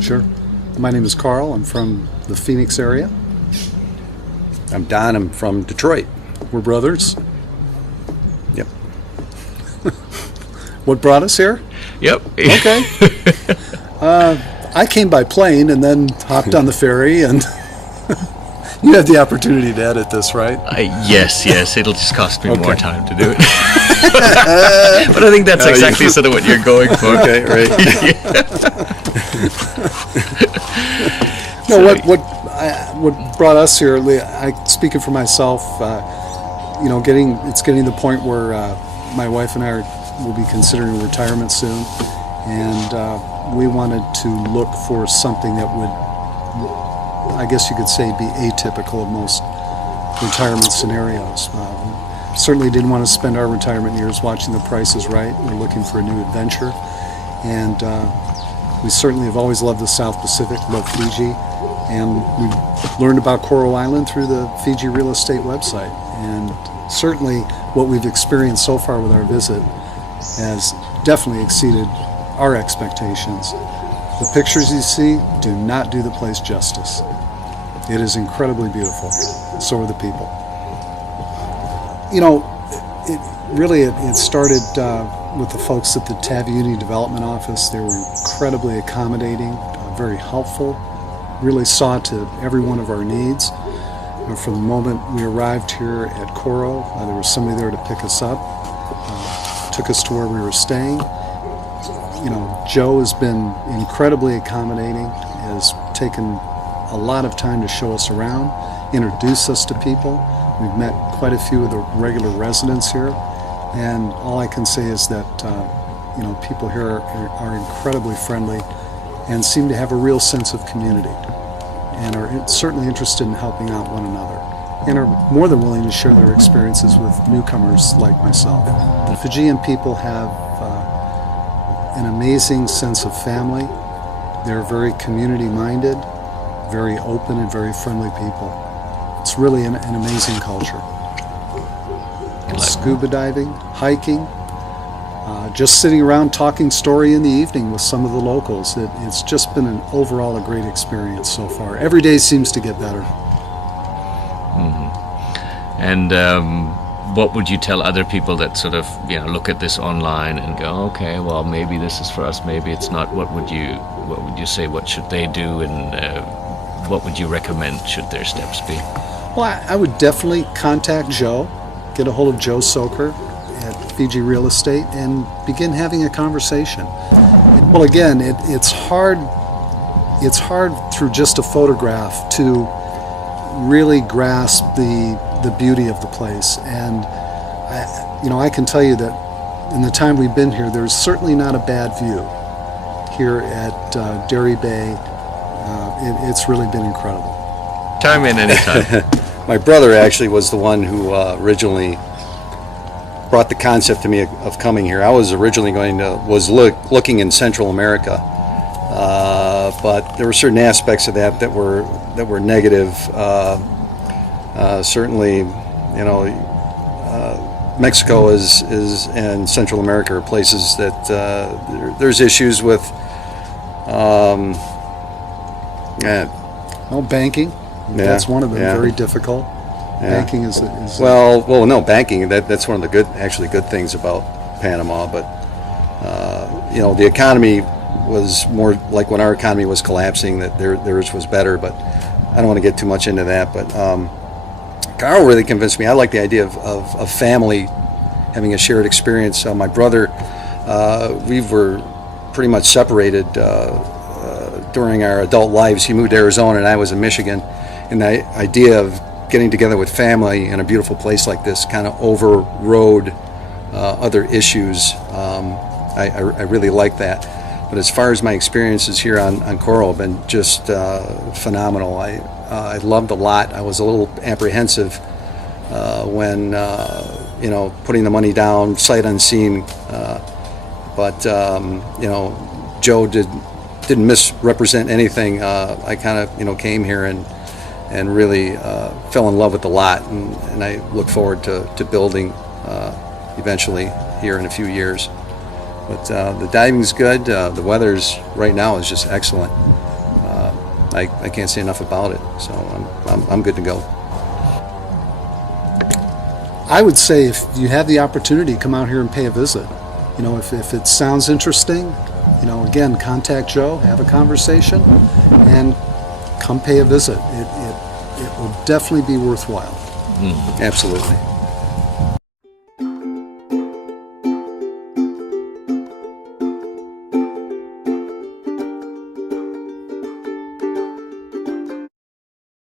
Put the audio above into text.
Sure. My name is Carl. I'm from the Phoenix area. I'm Don. I'm from Detroit. We're brothers. Yep. What brought us here? Yep. Okay. I came by plane and then hopped on the ferry, and you had the opportunity to edit this, right? Yes. It'll just cost me more time to do it. But I think that's exactly sort of what you're going for. Okay, right. No, what brought us here? Speaking for myself, it's getting to the point where my wife and I will be considering retirement soon, and we wanted to look for something that would, I guess you could say, be atypical of most retirement scenarios. Certainly didn't want to spend our retirement years watching The Price is Right. We're looking for a new adventure, and we certainly have always loved the South Pacific, loved Fiji, and we learned about Koro Island through the Fiji real estate website. And certainly what we've experienced so far with our visit has definitely exceeded our expectations. The pictures you see do not do the place justice. It is incredibly beautiful. So are the people. It started with the folks at the Taviuni Development Office. They were incredibly accommodating, very helpful, really saw to every one of our needs. From the moment we arrived here at Koro, there was somebody there to pick us up, took us to where we were staying. Joe has been incredibly accommodating, has taken a lot of time to show us around, introduce us to people. We've met quite a few of the regular residents here, and all I can say is that people here are incredibly friendly and seem to have a real sense of community, and are certainly interested in helping out one another, and are more than willing to share their experiences with newcomers like myself. The Fijian people have an amazing sense of family. They're very community-minded, very open and very friendly people. It's really an amazing culture. Scuba diving, hiking, just sitting around talking story in the evening with some of the locals. It's just been overall a great experience so far. Every day seems to get better. Mm-hmm. And what would you tell other people that sort of look at this online and go, okay, well, maybe this is for us, maybe it's not? What would you say? What should they do, and what would you recommend should their steps be? Well, I would definitely contact Joe, get a hold of Joe Soker at Fiji Real Estate, and begin having a conversation. Well, again, it's hard through just a photograph to really grasp the beauty of the place. And I can tell you that in the time we've been here, there's certainly not a bad view here at Derry Bay. It's really been incredible. Chime in anytime. My brother actually was the one who originally brought the concept to me of coming here. I was originally looking in Central America, but there were certain aspects of that were negative. Certainly, Mexico is and Central America are places that there's issues with. Banking. That's one of them. Very difficult. Yeah. Banking is no, banking. That's one of the good things about Panama. But the economy was more like when our economy was collapsing. That theirs was better. But I don't want to get too much into that. But Carl really convinced me. I like the idea of family having a shared experience. My brother, we were pretty much separated during our adult lives. He moved to Arizona, and I was in Michigan. And the idea of getting together with family in a beautiful place like this kind of overrode other issues. I really like that. But as far as my experiences here on Koro have been just phenomenal. I loved a lot. I was a little apprehensive when putting the money down, sight unseen. But Joe didn't misrepresent anything. I kind of came here and really fell in love with the lot, and I look forward to building eventually here in a few years. But the diving's good. The weather's right now is just excellent. I can't say enough about it. So I'm good to go. I would say if you have the opportunity, come out here and pay a visit. You know, if it sounds interesting, you know, again, contact Joe, have a conversation, and come pay a visit. It will definitely be worthwhile. Absolutely.